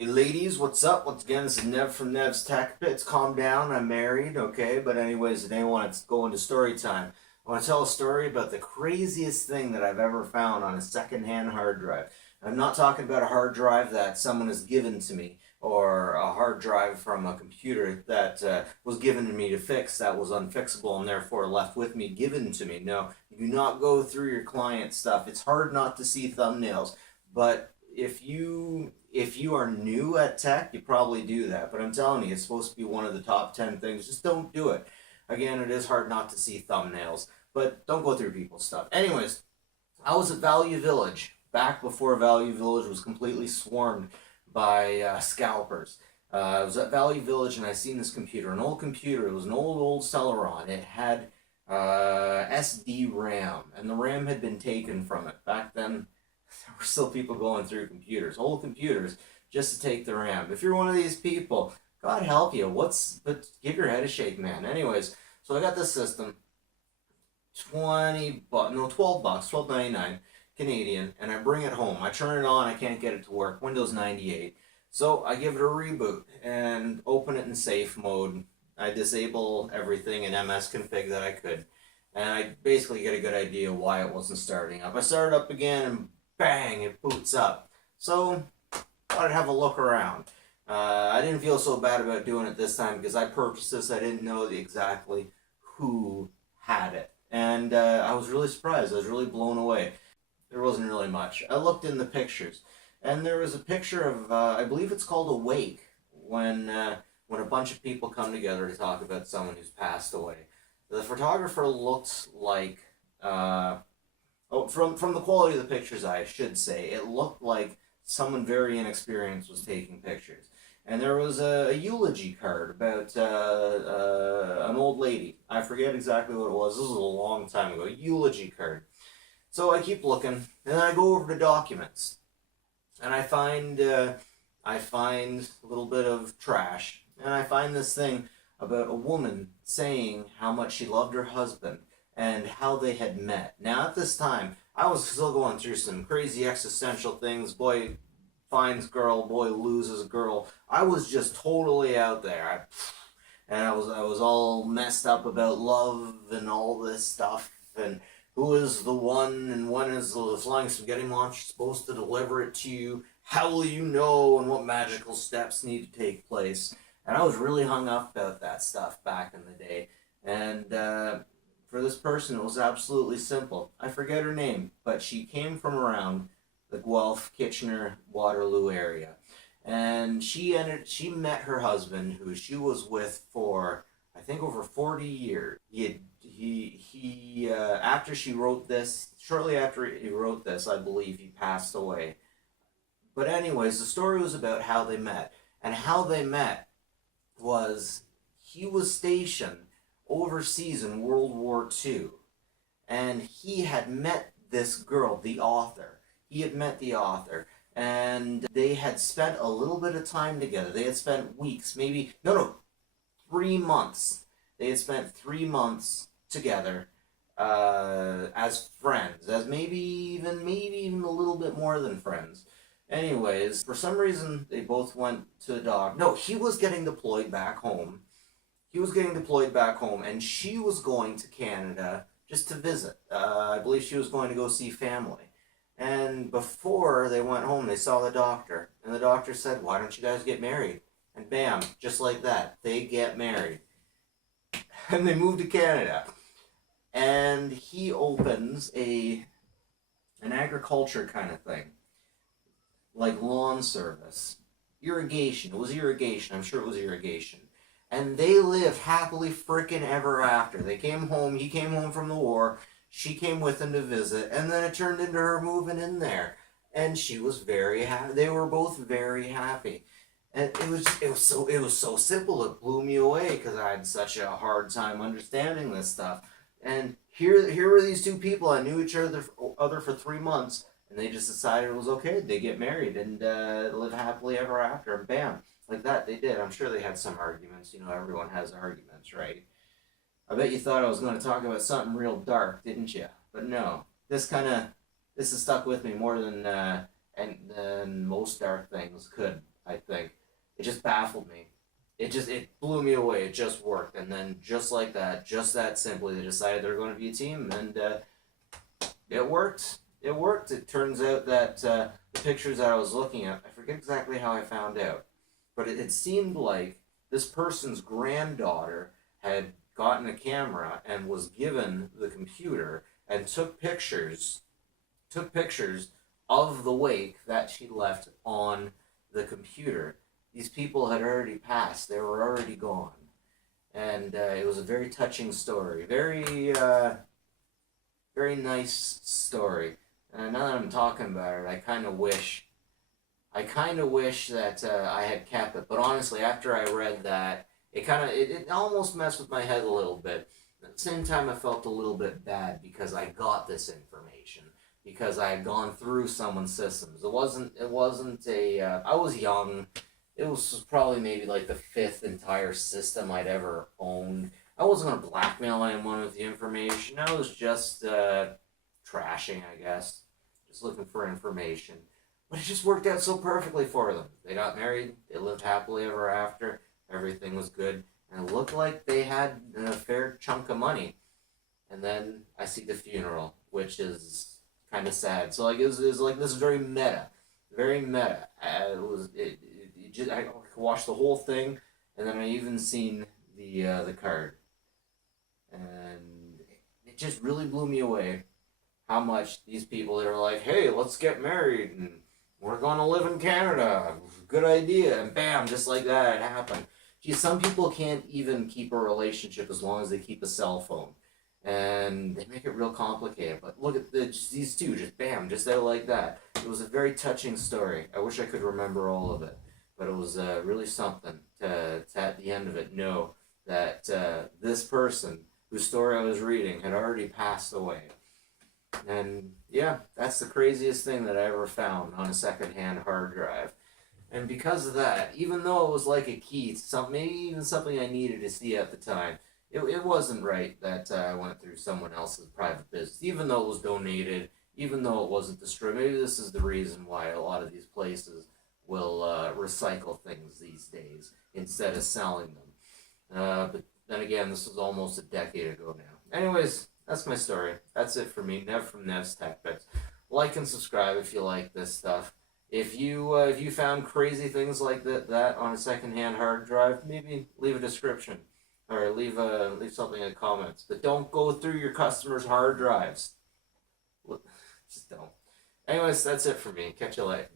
Hey ladies, what's up? Once again, this is Nev from Nev's Tech Bits. Calm down, I'm married, okay? But anyways, today I want to go into story time. I want to tell a story about the craziest thing that I've ever found on a secondhand hard drive. I'm not talking about a hard drive that someone has given to me, or a hard drive from a computer that was given to me to fix that was unfixable and therefore left with me, given to me. No, you do not go through your client stuff. It's hard not to see thumbnails, but if you are new at tech, you probably do that. But I'm telling you, it's supposed to be one of the top 10 things. Just don't do it. Again, it is hard not to see thumbnails, but don't go through people's stuff. Anyways, I was at Value Village back before Value Village was completely swarmed by scalpers. I was at Value Village and I seen this computer, an old computer. It was an old Celeron. It had SD RAM, and the RAM had been taken from it. Back then, there were still people going through computers, old computers, just to take the RAM. If you're one of these people, God help you. But give your head a shake, man. Anyways, so I got this system, 12 bucks, $12.99 Canadian, and I bring it home. I turn it on, I can't get it to work, Windows 98. So I give it a reboot and open it in safe mode. I disable everything in msconfig that I could, and I basically get a good idea why it wasn't starting up. I start it up again, and bang, it boots up. So thought I'd have a look around. I didn't feel so bad about doing it this time because I purchased this. I didn't know exactly who had it. And I was really surprised. I was really blown away. There wasn't really much. I looked in the pictures, and there was a picture of, I believe it's called a wake, when a bunch of people come together to talk about someone who's passed away. The photographer looked like, from the quality of the pictures, I should say, it looked like someone very inexperienced was taking pictures. And there was a eulogy card about an old lady. I forget exactly what it was. This was a long time ago. A eulogy card. So I keep looking, and then I go over to documents, and I find a little bit of trash, and I find this thing about a woman saying how much she loved her husband and how they had met. Now, at this time, I was still going through some crazy existential things. Boy finds girl, boy loses girl. I was just totally out there. I was all messed up about love and all this stuff, and who is the one, and when is the flying spaghetti monster supposed to deliver it to you? How will you know, and what magical steps need to take place? And I was really hung up about that stuff back in the day. And for this person, it was absolutely simple. I forget her name, but she came from around the Guelph, Kitchener, Waterloo area. And she met her husband, who she was with for, I think, over 40 years. After she wrote this, shortly after he wrote this, I believe he passed away. But anyways, the story was about how they met. And how they met was, he was stationed overseas in World War II. And he had met this girl, the author. He had met the author. And they had spent a little bit of time together. They had spent weeks, 3 months. They had spent 3 months together as friends, as maybe even a little bit more than friends. Anyways, for some reason, they both went to the dock. No, he was getting deployed back home. And she was going to Canada just to visit. I believe she was going to go see family. And before they went home, they saw the doctor. And the doctor said, "Why don't you guys get married?" And bam, just like that, they get married. And they moved to Canada. And he opens an agriculture kind of thing, like lawn service, irrigation. It was irrigation. I'm sure it was irrigation. And they lived happily frickin' ever after. They came home. He came home from the war. She came with him to visit, and then it turned into her moving in there. And she was very happy. They were both very happy. And it was so simple. It blew me away because I had such a hard time understanding this stuff. And here were these two people. I knew each other for 3 months, and they just decided it was okay. They get married and live happily ever after. And bam, like that, they did. I'm sure they had some arguments. You know, everyone has arguments, right? I bet you thought I was going to talk about something real dark, didn't you? But no, this has stuck with me more than most dark things could, I think. It just baffled me. It blew me away. It just worked, and then just like that, just that simply, they decided they're going to be a team, and it worked. It worked. It turns out that the pictures that I was looking at, I forget exactly how I found out, but it seemed like this person's granddaughter had gotten a camera and was given the computer and took pictures of the wake that she left on the computer. These people had already passed. They were already gone. And it was a very touching story. Very nice story. And now that I'm talking about it, I kind of wish that I had kept it. But honestly, after I read that, it almost messed with my head a little bit. At the same time, I felt a little bit bad because I got this information, because I had gone through someone's systems. It wasn't a. I was young. It was probably maybe like the fifth entire system I'd ever owned. I wasn't gonna blackmail anyone with the information. I was just trashing, I guess, just looking for information. But it just worked out so perfectly for them. They got married. They lived happily ever after. Everything was good, and it looked like they had a fair chunk of money. And then I see the funeral, which is kind of sad. So like it was like this very meta, very meta. I watched the whole thing, and then I even seen the card, and it just really blew me away how much these people that are like, hey, let's get married and we're gonna live in Canada. Good idea, and bam, just like that, it happened. Gee, some people can't even keep a relationship as long as they keep a cell phone, and they make it real complicated. But look at these two, just bam, just out like that. It was a very touching story. I wish I could remember all of it, but it was really something to at the end of it know that this person whose story I was reading had already passed away. And yeah, that's the craziest thing that I ever found on a secondhand hard drive. And because of that, even though it was like a key to something, maybe even something I needed to see at the time, it wasn't right that I went through someone else's private business, even though it was donated, even though it wasn't destroyed. Maybe this is the reason why a lot of these places will recycle things these days instead of selling them. But then again, this was almost a decade ago now. Anyways, that's my story. That's it for me. Nev from Nev's Tech Bits. Like and subscribe if you like this stuff. If you found crazy things like that on a secondhand hard drive, maybe leave a description or leave something in the comments. But don't go through your customers' hard drives. Just don't. Anyways, that's it for me. Catch you later.